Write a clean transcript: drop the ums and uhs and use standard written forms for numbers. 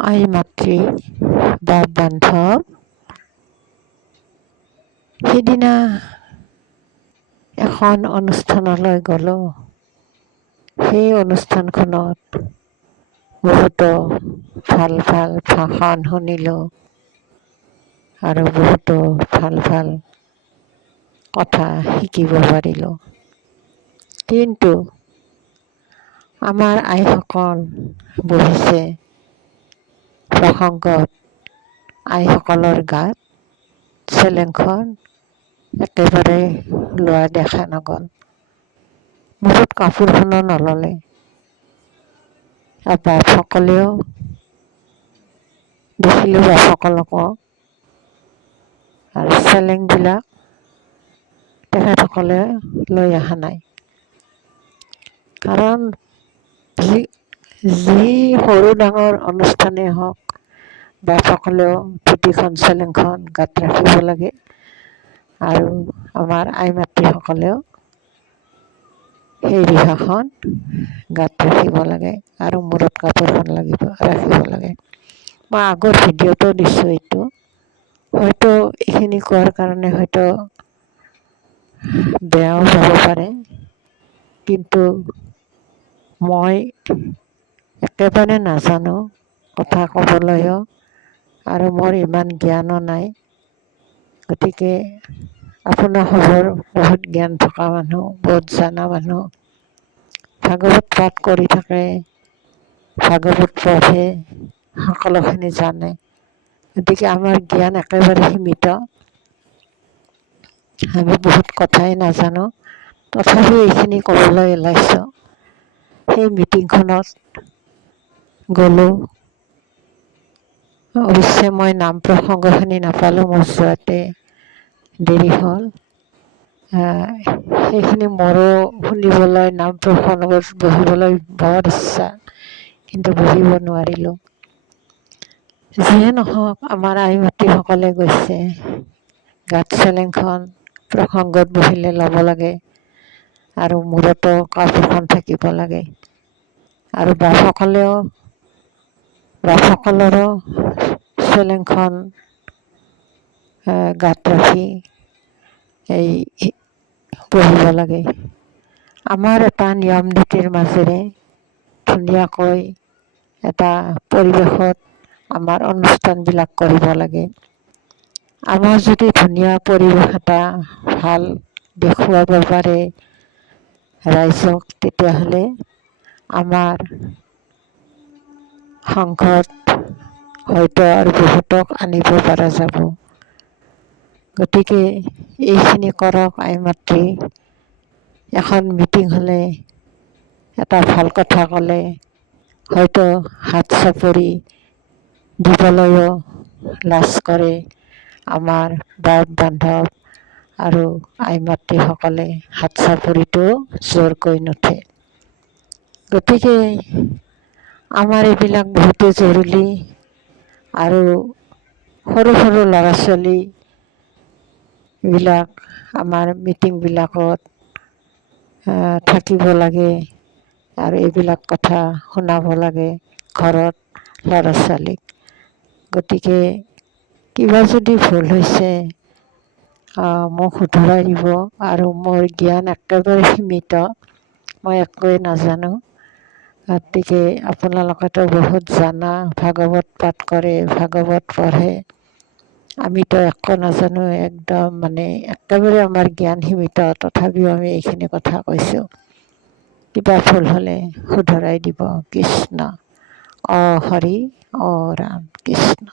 আই মাতৃ বাপ বান্ধৱ। সিদিনা এখন অনুষ্ঠানলৈ গ'লোঁ। সেই অনুষ্ঠানখনত বহুতো ভাল ভাল ভাষণ শুনিলোঁ আৰু বহুতো ভাল ভাল কথা শিকিব পাৰিলোঁ। কিন্তু আমাৰ আইসকল বহিছে প্ৰসংগত, আইসকলৰ গাত চেলেংখন একেবাৰে লোৱা দেখা নগ'ল। মূৰত কাপোৰখনো নল'লে। বাপসকলেও দেখিলোঁ বাপসকলকো আৰু চেলেংবিলাক তেখেতসকলে লৈ অহা নাই। কাৰণ যি সৰু ডাঙৰ অনুষ্ঠানেই হওক, বাপসকলেও ধুতিখন চেলেংখন গাত ৰাখিব লাগে আৰু আমাৰ আই মাতৃসকলেও সেই ৰিহাখন গাত ৰাখিব লাগে আৰু মূৰত কাপোৰখন ৰাখিব লাগে। মই আগৰ ভিডিঅ'টো দিছোঁ এইটো। হয়তো এইখিনি কোৱাৰ কাৰণে হয়তো বেয়াও হ'ব পাৰে, কিন্তু মই একেবাৰে নাজানো কথা ক'বলৈও আৰু মোৰ ইমান জ্ঞানো নাই। গতিকে আপোনাসৱৰ বহুত জ্ঞান থকা মানুহ, বহুত জনা মানুহ, ভাগৱত পাঠ কৰি থাকে, ভাগৱত পঢ়ে, সকলোখিনি জানে। গতিকে আমাৰ জ্ঞান একেবাৰে সীমিত। আমি বহুত কথাই নাজানো, তথাপিও এইখিনি ক'বলৈ ওলাইছোঁ। সেই মিটিংখনত গ'লোঁ। অৱশ্যে মই নাম প্ৰসংগখিনি নাপালোঁ, মোৰ যোৱাতে দেৰি হ'ল। সেইখিনি মোৰো শুনিবলৈ, নাম প্ৰসংগত বহিবলৈ বৰ ইচ্ছা, কিন্তু বহিব নোৱাৰিলোঁ। যিয়ে নহওক, আমাৰ আই মাতৃসকলে গৈছে, গাত চেলেংখন প্ৰসংগত বহিলে ল'ব লাগে আৰু মূৰতো কাপোৰখন থাকিব লাগে। আৰু বাপসকলৰো চেলেংখন গাত ৰাখি বহিব লাগে। আমাৰ এটা নিয়ম নীতিৰ মাজেৰে ধুনীয়াকৈ এটা পৰিৱেশত আমাৰ অনুষ্ঠানবিলাক কৰিব লাগে। আমাৰ যদি ধুনীয়া পৰিৱেশ এটা ভাল দেখুৱাব পাৰে ৰাইজক, তেতিয়াহ'লে আমাৰ সংঘত হয়তো আৰু বহুতক আনিব পৰা যাব। গতিকে এইখিনি কৰক আই মাতৃ। এখন মিটিং হ'লে, এটা ভাল কথা ক'লে হয়তো হাত চাপৰি দিবলৈও লাজ কৰে আমাৰ বাপ বান্ধৱ আৰু আই মাতৃসকলে। হাত চাপৰিটো জোৰকৈ নুঠে। গতিকে আমাৰ এইবিলাক বহুতো জৰুৰী। আৰু সৰু সৰু ল'ৰা ছোৱালীবিলাক আমাৰ মিটিংবিলাকত থাকিব লাগে আৰু এইবিলাক কথা শুনাব লাগে ঘৰত ল'ৰা ছোৱালীক। গতিকে কিবা যদি ভুল হৈছে মোক শুধৰাই দিব। আৰু মোৰ জ্ঞান একেবাৰে সীমিত, মই একোৱেই নাজানো। গতিকে আপোনালোকেতো বহুত জানা, ভাগৱত পাঠ কৰে, ভাগৱত পঢ়ে, আমিতো একো নাজানো। একদম একেবাৰে আমাৰ জ্ঞান সীমিত, তথাপিও আমি এইখিনি কথা কৈছোঁ। কিবা ভুল হ'লে শুধৰাই দিব। কৃষ্ণ। হৰি ৰাম কৃষ্ণ।